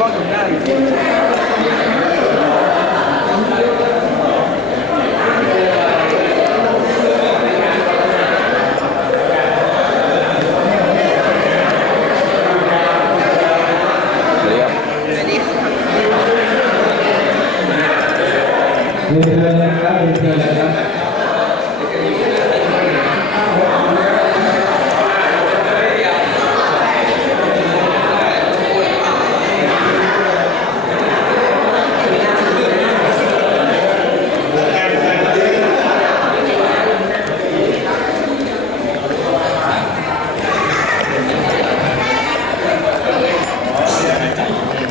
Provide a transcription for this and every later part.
กล้องอยู่หน้าอยู่ เรียนเชิญนะครับเรียนเชิญนะครับ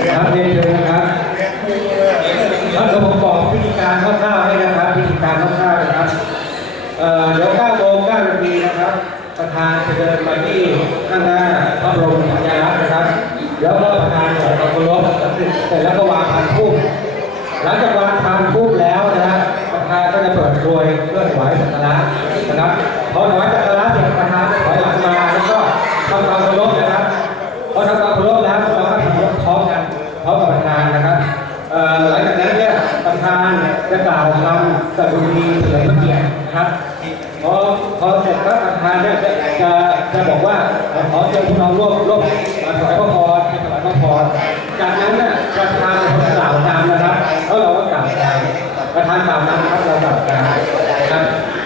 ครับเรียนเชิญนะครับแล้วเดี๋ยวผมบอกพิธีการคร่าวๆให้นะครับพิธีการคร่าวๆนะครับเอ่อเดี๋ยว9โมง9นาทีนะครับ ประธานจะเดินมาที่ข้างหน้าพระบรมฉายาลักษณ์นะครับ แล้วก็ประธานขอความเคารพเสร็จแล้วก็วางพานพุ่มหลังจากวางพานพุ่มแล้วนะฮะประธานก็จะเปิดกรวยเพื่อถวายสักการะนะครับพอถวายสักการะเสร็จประธานจะถอยหลังมาแล้วก็ทำความเคารพนะครับพอทำความเคารพแล้วเราก็ทำรถพร้อมกันพร้อมกับประธานนะครับหลังจากนั้นเนี่ยประธานจะกล่าวคำสดุดีเฉลิมพระเกียรตินะครับ พอพอเสร็จก็ประธานเนี่ยจะจะบอกว่าขอเชิญพวกเราร่วมร่วมมาถวายพระพรถวายพระพรจากนั้นเนี่ยประธานกล่าวตามนะครับแล้วเราก็กล่าวตามประธานกล่าวตามนะครับเรากล่าวตามนะครับ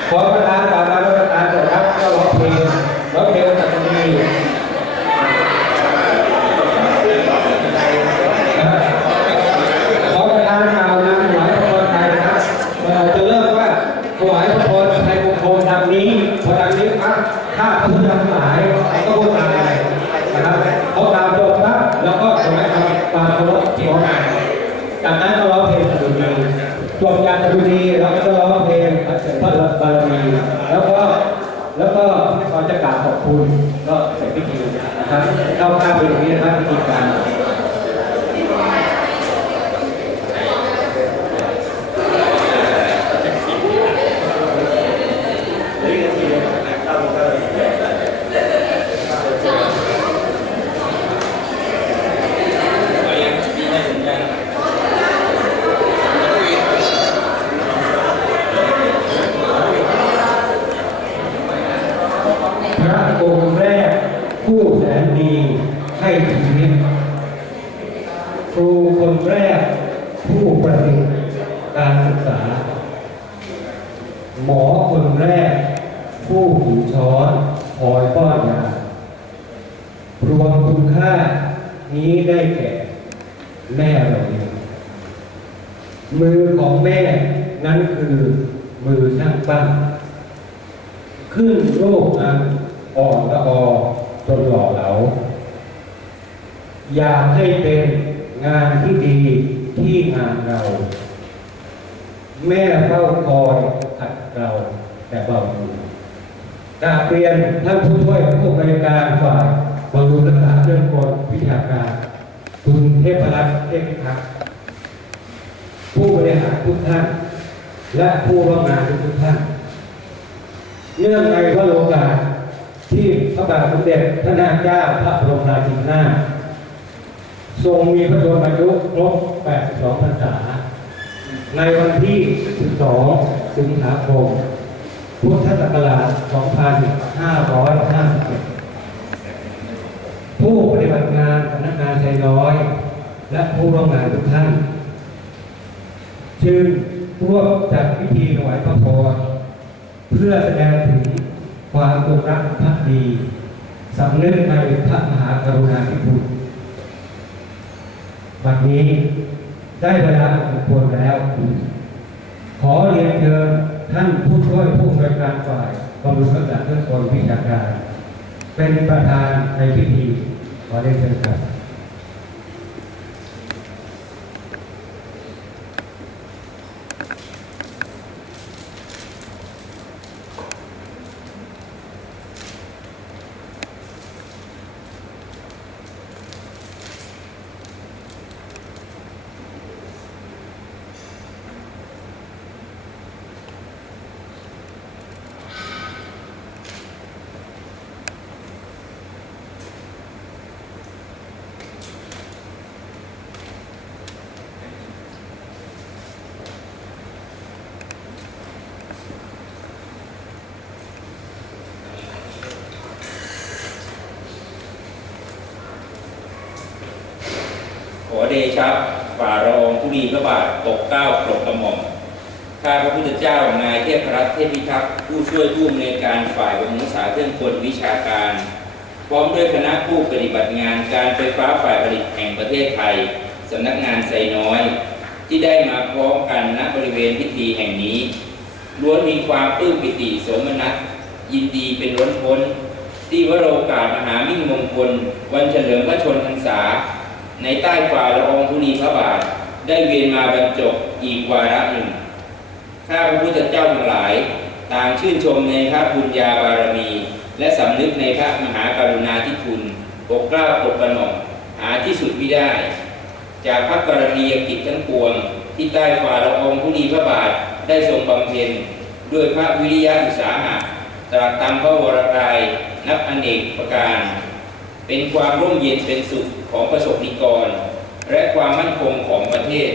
ขอประธานกล่าวตามแล้วประธานเสร็จครับก็ร้องเพลงร้องเพลงสดุดี ขอประธานกล่าวนำถวายพระพรไทยนะครับเอ่อจะเริ่มว่าถวายพระพรไทยมงคลดังนี้พอดังนี้ครับข้าพระพุทธเจ้าทั้งหลายก็พูดตามไปนะครับพอกล่าวจบครับแล้วก็ถวายคำปาเคารพที่ของานจากนั้นก็ร้องเพลงสดุดีจบจากสดุดีแล้วก็ร้องเพลงพระบารมีแล้วก็แล้วก็ก่อนจะกล่าวขอบคุณก็เสร็จพิธีนะครับเข้าข้าวเป็นอย่างนี้นะครับพิธีการ พระองค์แรกผู้แสนดีให้ชีวิตครูคนแรกผู้ประสิทธิ์การศึกษา หมอคนแรก ผู้ถือช้อนคอยป้อนยารวมคุณค่า นี้ได้แก่แม่เราเองมือของแม่นั้นคือมือช่างปั้นขึ้นรูปอันอ่อนละออจนหล่อเหลาอยากให้เป็นงานที่ดีที่งานเรา แม่เฝ้าคอยขัดเราแต่เบาอยู่กาบเรียนท่านผู้ช่วยผู้บริการฝ่าย บำรุงรักษาเรื่องกฎวิชาการคุณเทพรัตน์เทพพักผู้บริหารทุกท่าน และผู้ร่วมงานทุกท่าน เนื่องในพระโลกาสที่พระบาทสมเด็จพระนางเจ้าพระบรมราชินีนาถทรงมีพระชนมายุครบ 82 พรรษา ในวันที่ 12 สิงหาคม พุทธศักราช 2551 ผู้ปฏิบัติงานสำนักงานใจน้อย และผู้ร่วมงานทุกท่านจึงร่วมจัดพิธีถวายพระพรเพื่อแสดงถึงความจงรักภักดีสำนึกในพระมหากรุณาธิคุณวันนี้ได้เวลาสมควรแล้ว ขอเรียนเชิญท่านผู้ช่วยผู้อำนการฝ่ายบำรุงรักษาเรื่องคนวิชาการ เป็นประธานในพิธีขอได้เชิญครับ ดชะฝ่าละอองธุลีพระบาทตกเก้าปลดกระหม่อมข้าพระพุทธเจ้านายเทพรัตน์เทพพิทักษ์ผู้ช่วยผู้อำนวยการฝ่ายบำรุงรักษาเครื่องกลวิชาการ พร้อมด้วยคณะผู้ปฏิบัติงานการไฟฟ้าฝ่ายผลิตแห่งประเทศไทยสำนักงานไซน้อย ที่ได้มาพร้อมกันณบริเวณพิธีแห่งนี้ล้วนมีความปลื้มปิติสมนัสยินดีเป็นล้นพ้น ที่วโรกาสมหามิ่งมงคล วันเฉลิมพระชนพรรษา ในใต้ฝ่าละองธุลีพระบาท ได้เวียนมาบรรจบอีกวาระหนึ่ง ข้าพระพุทธเจ้าทั้งหลาย ต่างชื่นชมในพระบุญญาบารมี และสำนึกในพระมหากรุณาธิคุณปกเกล้าปกกระหม่อมหาที่สุดมิได้ จากพระกรณียกิจทั้งปวง ที่ใต้ฝ่าละอองธุลีพระบาทได้ทรงบำเพ็ญด้วยพระวิริยะอุตสาหะตรัสตามพระวรกายนับอเนกประการ เป็นความร่มเย็นเป็นสุขของประสบนิกร และความมั่นคงของประเทศ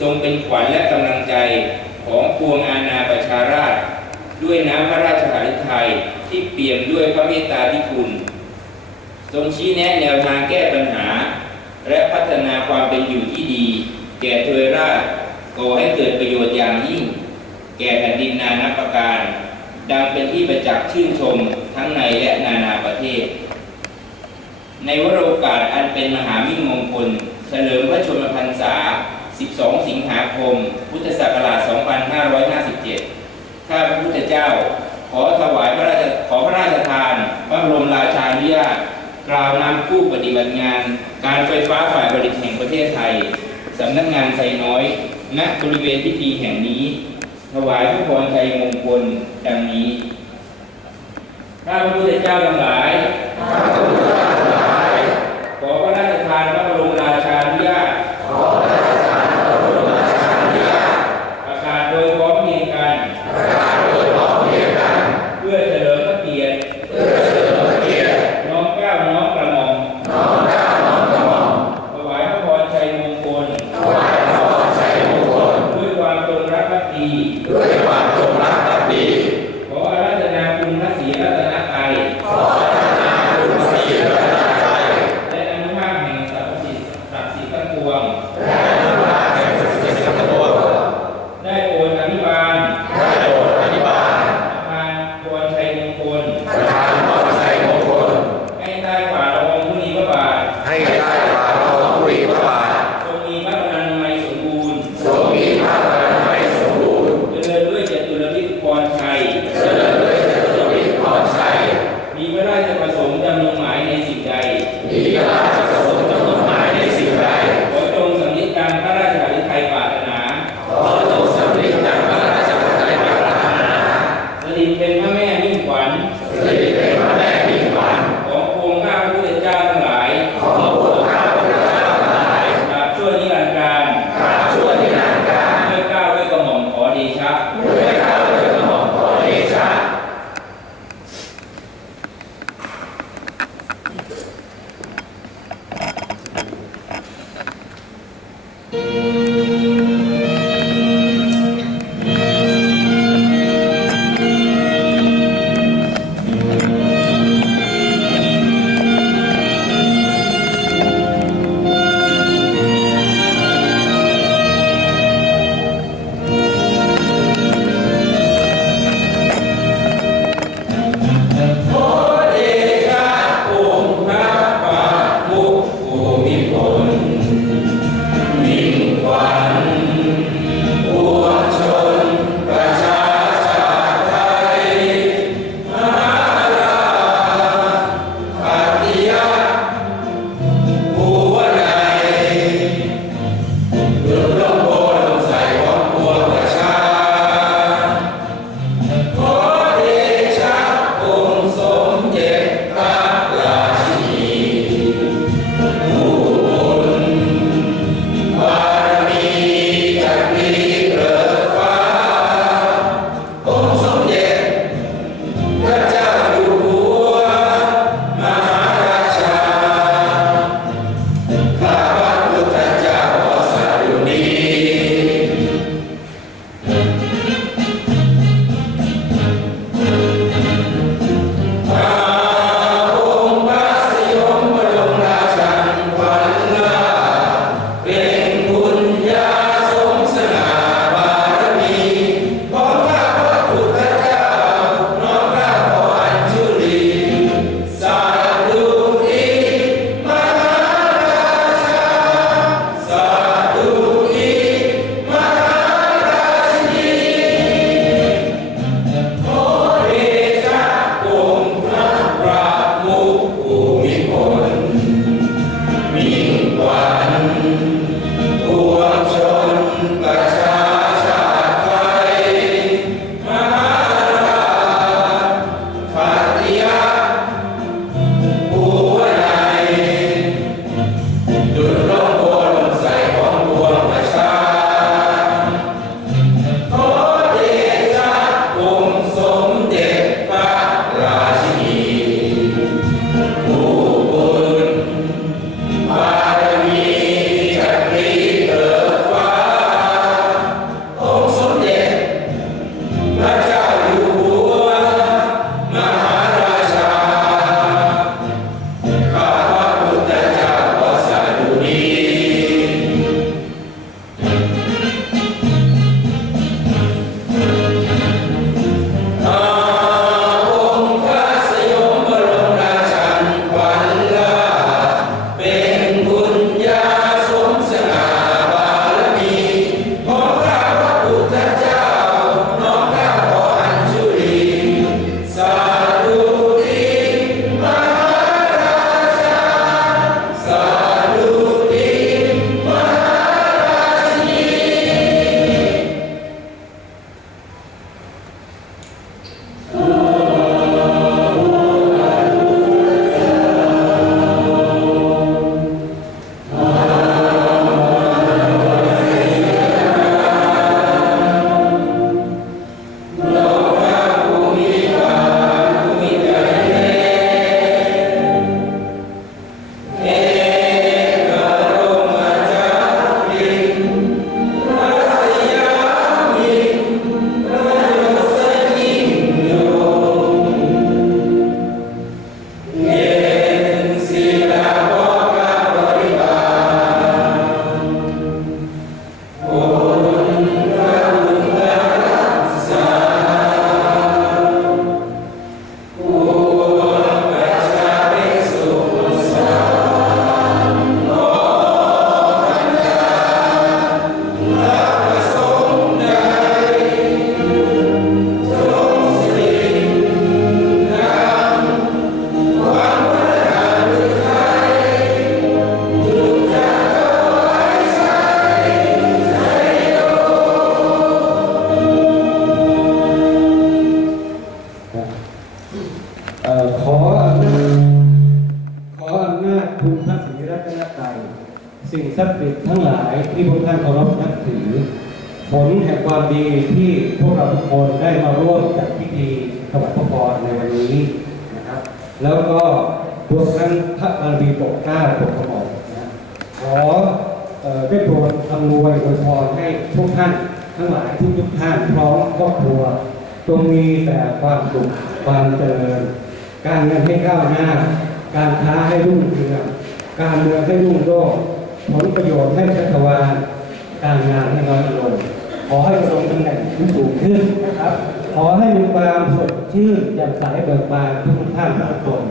ทรงเป็นขวัญและกำลังใจของปวงอาณาประชาราษฎร์ด้วยน้ำพระราชหฤทัยที่เปี่ยมด้วยพระเมตตาธิคุณ ทรงชี้แนะแนวทางแก้ปัญหา และพัฒนาความเป็นอยู่ที่ดี แก่เทวยราชก่อให้เกิดประโยชน์อย่างยิ่ง แก่แผ่นดินนานาประการ ดังเป็นที่ประจักษ์ชื่นชมทั้งในและนานาประเทศ ในวโรกาสอันเป็นมหามิ่งมงคล เฉลิมพระชนมพรรษา 12 สิงหาคม พุทธศักราช 2557 ข้าพระพุทธเจ้า ขอถวายพระราชขอพระราชทาน พระบรมราชานุญาตกล่าวนำผู้ปฏิบัติงาน การไฟฟ้าฝ่ายผลิตแห่งประเทศไทย สำนักงานไซน้อย ณ บริเวณพิธีแห่งนี้ ถวายพระพรชัยมงคลดังนี้ ข้าพระพุทธเจ้าทั้งหลาย สิ่งศักดิ์สิทธิ์ทั้งหลายที่พวกท่านเคารพนับถือ ผลแห่งความดีที่พวกเราทุกคนได้มาร่วมจัดพิธีถวายพระพรในวันนี้นะครับ แล้วก็รวมทั้งพระบารมีปกเกล้าปกกระหม่อมนะขอได้โปรดอำนวยอวยพรให้ทุกท่านทั้งหลายทุกทุกท่านพร้อมครอบครัวจงมีแต่ความสุขความเจริญ การเงินให้ก้าวหน้า การค้าให้รุ่งเรือง การเมืองให้รุ่งโรจน์ ผลประโยชน์ให้ชัตวาการงานให้น้อยลงขอให้ดำรงตำแหน่งที่สูงขึ้นนะครับ ขอให้มีความสดชื่นแจ่มใสเบิกบานทุกท่านทุกคน